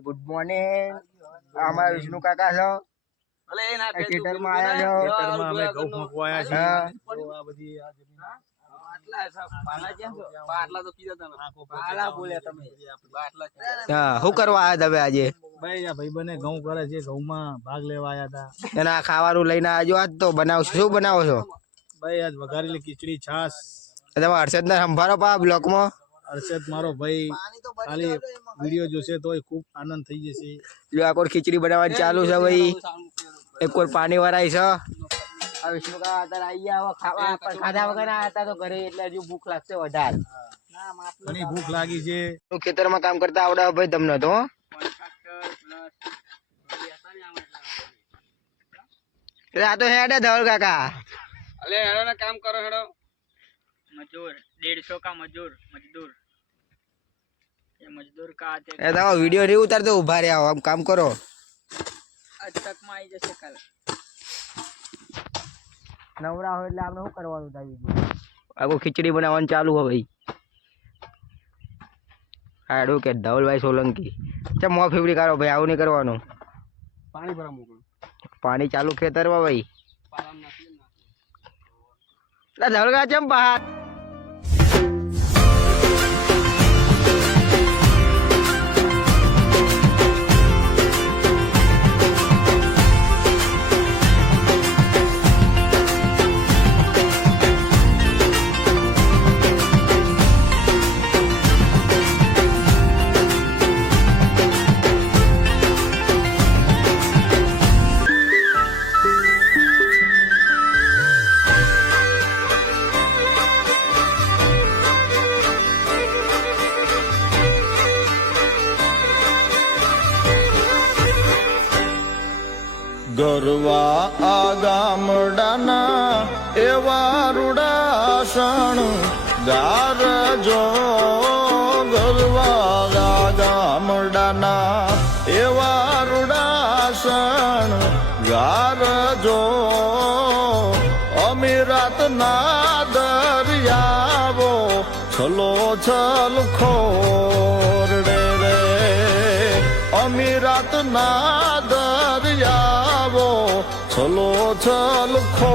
Good morning. અમારા વિષ્ણુ કાકા છો. ખેતરમાં આવ્યા છો. ખેતરમાં અમે ઘઉં ફૂંકવાયા છીએ. હા. તો આ બધી આ જમીન હા, શું કરવા આવ્યા તમે આજે? ભાઈ આ ભાઈબંધે ઘઉં કરે છે, ઘઉંમાં ભાગ લેવા આવ્યા હતા. એના ખાવાનું લઈને આવજો. આજ તો બનાવશો. શું બનાવો છો? ભાઈ આજ વઘારેલી ખીચડી, છાસ. તમે હર્ષદ ને સંભાળો પા બ્લોકમાં. હર્ષદ મારો ભાઈ ખાલી વિડીયો જોશે તો ખૂબ આનંદ થઈ જશે. જો આ કોર ખીચડી બનાવવાની ચાલુ છે ભાઈ. એક કોર પાણી વરાય છે. આ વિષ્ણુ કાકા અત્યારે આવી ગયા. હવે ખાવા પણ ખાધા વગર આવ્યા હતા તો ઘરે, એટલે હજુ ભૂખ લાગશે વધારે. ઘણી ભૂખ લાગી છે. ખેતરમાં કામ કરતા આવડે ભાઈ તમને તો? આ તો હેડે ધવલ કાકા. અલે હેડો ને કામ કરો હેડો. मजदूर 150 का मजदूर ये मजदूर का आते એ તો વિડિયો નહીં ઉતારતો, ઉભા રહ્યા આમ કામ કરો. आज तक में आई जैसे कल નવરા હોય એટલે આપણે શું કરવાનું થાય બીજું? આખો ખીચડી બનાવવાનું ચાલુ હોય ભાઈ. આડું કે ધવલભાઈ સોલંકી ચમ મો ફેવરી કરો ભાઈ, આવું નહીં કરવાનું. પાણી ભરા મોકલો. પાણી ચાલુ ખેતરમાં ભાઈ. પાલન નાખી ધવલ કાકા ચમ બહાર? ગરવા આ ગામડાના એવા રૂડાસણ ગારજો. ગરવા આ ગામડાના એવા રૂડાસણ ગારજો. અમીરાતના દરિયાવો છલો છલ ખોરડે રે. અમીરાતના દરિયાવો છલો છલ ખો